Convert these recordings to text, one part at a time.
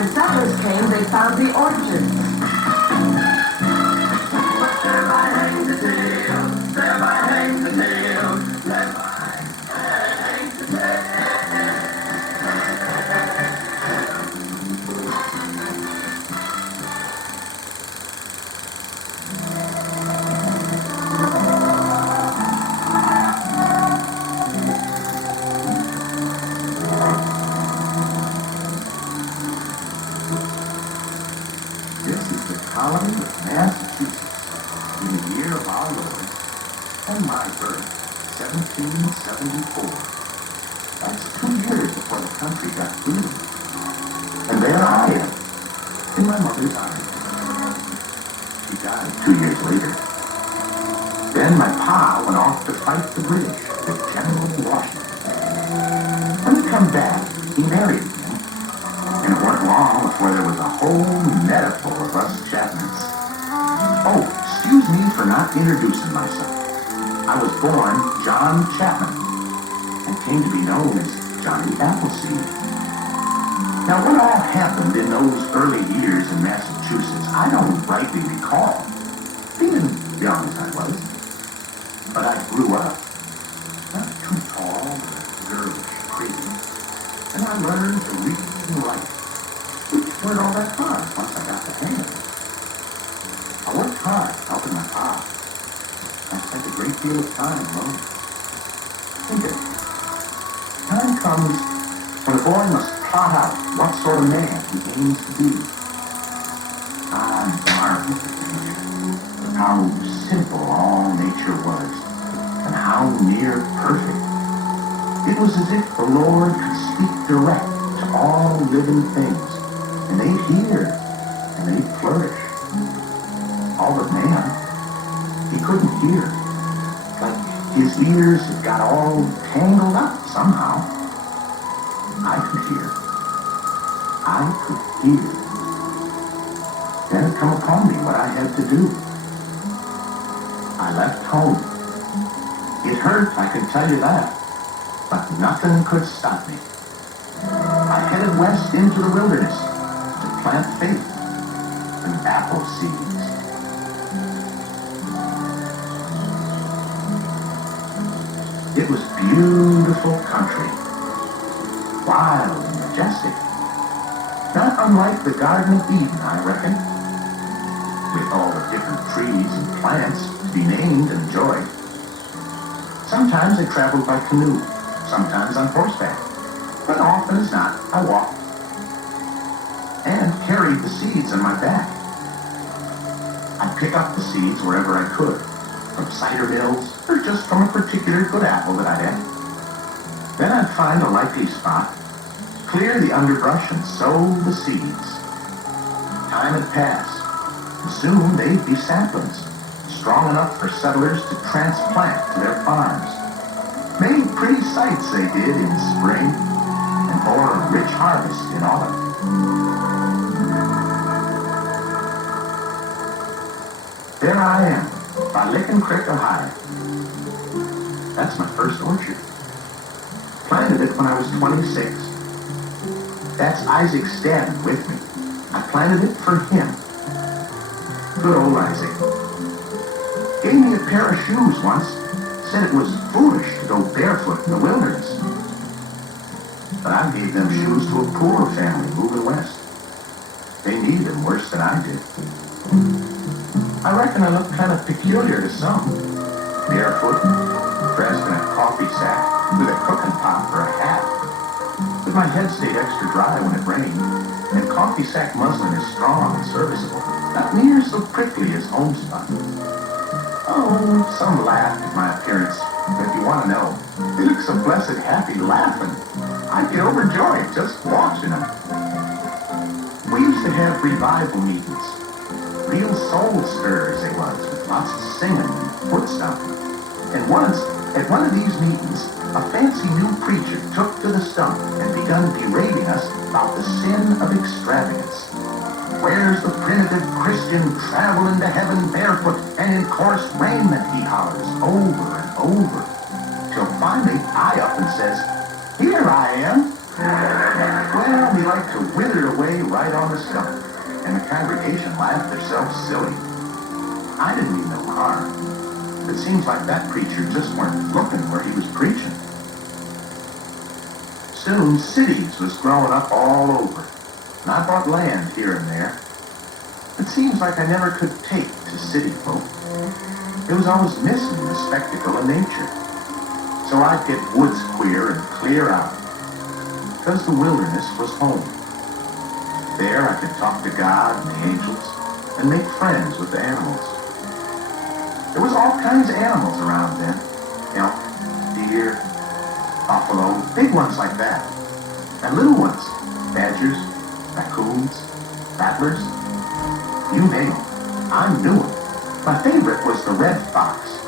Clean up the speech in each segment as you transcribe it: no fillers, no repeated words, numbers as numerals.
When settlers came, they found the orchards. Thereby hangs the tale, thereby hangs the tale, thereby hangs the tale. This is the colony of Massachusetts in the year of our Lord and my birth, 1774. That's 2 years before the country got freedom. And there I am, in my mother's arms. She died 2 years later. Then my pa went off to fight the British with General Washington. When he come back, he married me. And it weren't long before there was a whole meadowful of us Chapmans. Oh, excuse me for not introducing myself. I was born John Chapman and came to be known as Johnny Appleseed. Now, what all happened in those early years in Massachusetts, I don't rightly recall, being young as I was. But I grew up, not too tall, but girlish, pretty, and I learned to read and write, which weren't all that hard once I got the hang of it. I worked hard helping my pa. I spent a great deal of time alone. Think of it. Time comes when a boy must plot out what sort of man he aims to be. I marveled at how simple all nature was, and how near perfect. It was as if the Lord could speak direct to all living things, and they'd hear, and they'd flourish. All but man, he couldn't hear. Like his ears had got all tangled up somehow. I could hear. I could hear. Then it come upon me what I had to do. I left home. It hurt, I can tell you that. But nothing could stop me. I headed west into the wilderness to plant faith and apple seeds. It was beautiful country, wild and majestic, not unlike the Garden of Eden, I reckon, with all the different trees and plants to be named and enjoyed. Sometimes I traveled by canoe, sometimes on horseback, but often as not, I walked and carried the seeds on my back. I'd pick up the seeds wherever I could, from cider mills, or just from a particular good apple that I'd had. Then I'd find a likely spot, clear the underbrush, and sow the seeds. Time had passed, and soon they'd be saplings, strong enough for settlers to transplant to their farms. Made pretty sights they did in spring, and bore a rich harvest in autumn. There I am, by Licking Creek, Ohio. That's my first orchard. Planted it when I was 26. That's Isaac Stanton with me. I planted it for him. Good old Isaac. Gave me a pair of shoes once. Said it was foolish to go barefoot in the wilderness. But I gave them shoes to a poor family moving west. They needed them worse than I did. I reckon I look kind of peculiar to some. Barefoot, dressed in a coffee sack, with a cooking pot for a hat. But my head stayed extra dry when it rained, and coffee sack muslin is strong and serviceable, not near so prickly as homespun. Oh, some laughed at my appearance, but if you want to know, they look so blessed happy laughing. I get overjoyed just watching them. We used to have revival meetings. Real soul stirrers they was, with lots of singing and foot stomping. And once, at one of these meetings, a fancy new preacher took to the stump and begun berating us about the sin of extravagance. Where's the primitive Christian traveling to heaven barefoot and in coarse raiment, he hollers over and over, till finally I up and says, here I am. Well, we like to wither away right on the stump, and the congregation laughed themselves silly. I didn't mean no harm. It seems like that preacher just weren't looking where he was preaching. Soon, cities was growing up all over, and I bought land here and there. It seems like I never could take to city folk. It was always missing the spectacle of nature. So I'd get woods queer and clear out, because the wilderness was home. There I could talk to God and the angels and make friends with the animals. There was all kinds of animals around then. Elk, deer, buffalo, big ones like that. And little ones, badgers, raccoons, rattlers. You name them, I knew them. My favorite was the red fox.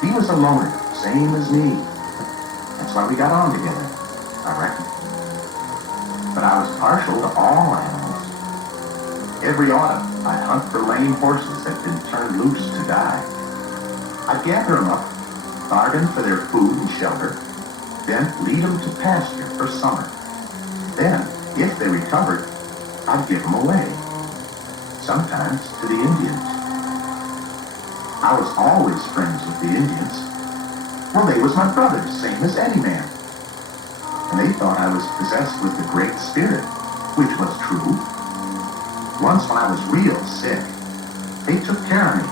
He was a loner, same as me. That's why we got on together, I reckon. But I was partial to all animals. Every autumn, I'd hunt for lame horses that'd been turned loose to die. I'd gather them up, bargain for their food and shelter, then lead them to pasture for summer. Then, if they recovered, I'd give them away, sometimes to the Indians. I was always friends with the Indians. Well, they was my brothers, same as any man. And they thought I was possessed with the Great Spirit, which was true. Once when I was real sick, they took care of me.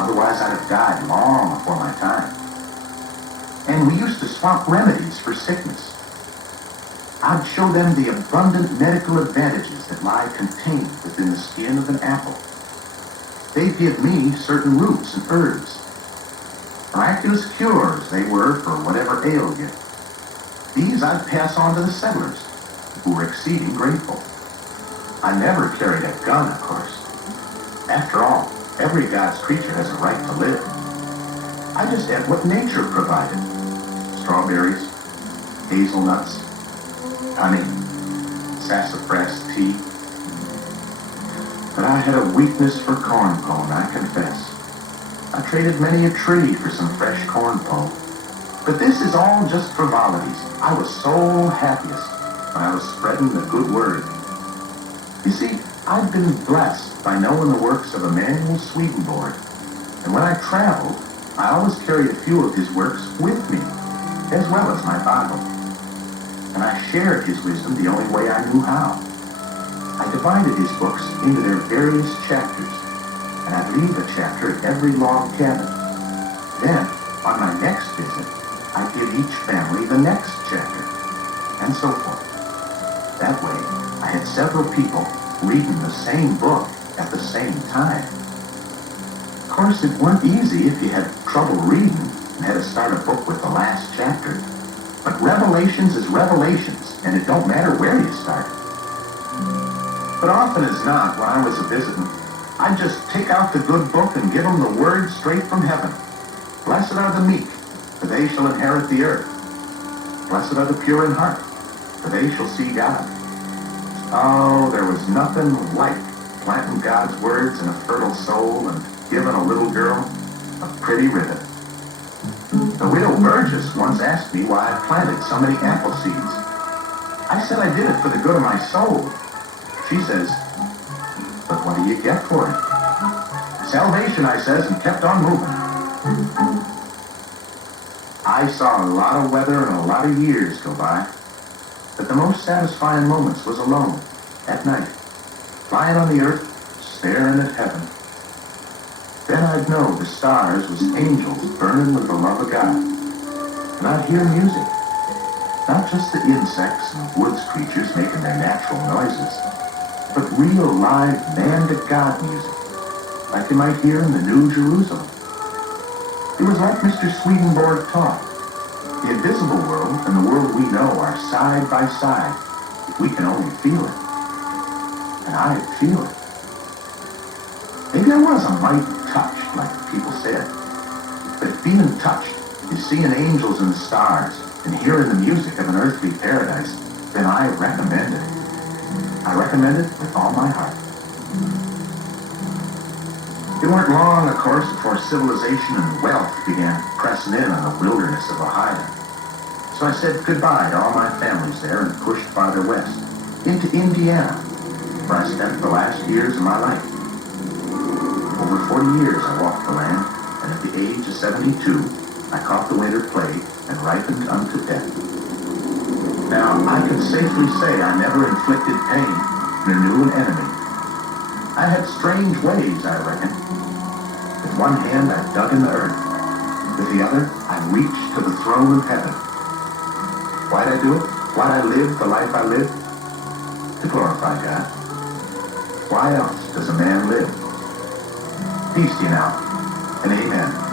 Otherwise, I'd have died long before my time. And we used to swap remedies for sickness. I'd show them the abundant medical advantages that lie contained within the skin of an apple. They'd give me certain roots and herbs. Miraculous cures they were for whatever ailed you. These I'd pass on to the settlers, who were exceeding grateful. I never carried a gun, of course. After all, every God's creature has a right to live. I just ate what nature provided. Strawberries, hazelnuts, honey, sassafras tea. But I had a weakness for corn pone, I confess. I traded many a tree for some fresh corn pone. But this is all just frivolities. I was so happiest when I was spreading the good word. You see, I'd been blessed by knowing the works of Emanuel Swedenborg. And when I traveled, I always carried a few of his works with me, as well as my Bible. And I shared his wisdom the only way I knew how. I divided his books into their various chapters, and I'd leave a chapter at every log cabin. Then, on my next visit, I'd give each family the next chapter, and so forth. That way, I had several people reading the same book at the same time. Of course, it weren't easy if you had trouble reading and had to start a book with the last chapter. But Revelations is Revelations, and it don't matter where you start. But often as not, when I was a-visiting, I'd just take out the good book and give them the word straight from heaven. Blessed are the meek, for they shall inherit the earth. Blessed are the pure in heart, for they shall see God. Oh, there was nothing like planting God's words in a fertile soul and giving a little girl a pretty ribbon. The widow Burgess once asked me why I planted so many apple seeds. I said I did it for the good of my soul. She says, but what do you get for it? Salvation, I says, and kept on moving. I saw a lot of weather and a lot of years go by, but the most satisfying moments was alone, at night, lying on the earth, staring at heaven. Then I'd know the stars was angels burning with the love of God. And I'd hear music, not just the insects and woods creatures making their natural noises, but real live man-to-God music, like you might hear in the New Jerusalem. It was like Mr. Swedenborg taught. The invisible world and the world we know are side by side, if we can only feel it. And I'd feel it. Maybe I was a mite touched, like people said. But if being touched is seeing angels and stars and hearing the music of an earthly paradise, then I recommend it. I recommend it with all my heart. It weren't long, of course, before civilization and wealth began pressing in on the wilderness of Ohio. So I said goodbye to all my families there and pushed farther west, into Indiana, where I spent the last years of my life. Over 40 years I walked the land, and at the age of 72, I caught the winter plague and ripened unto death. Now, I can safely say I never inflicted pain nor knew an enemy. I had strange ways, I reckon. With one hand I dug in the earth. With the other, I reached to the throne of heaven. Why'd I do it? Why'd I live the life I lived? To glorify God. Why else does a man live? Peace to you now, and amen.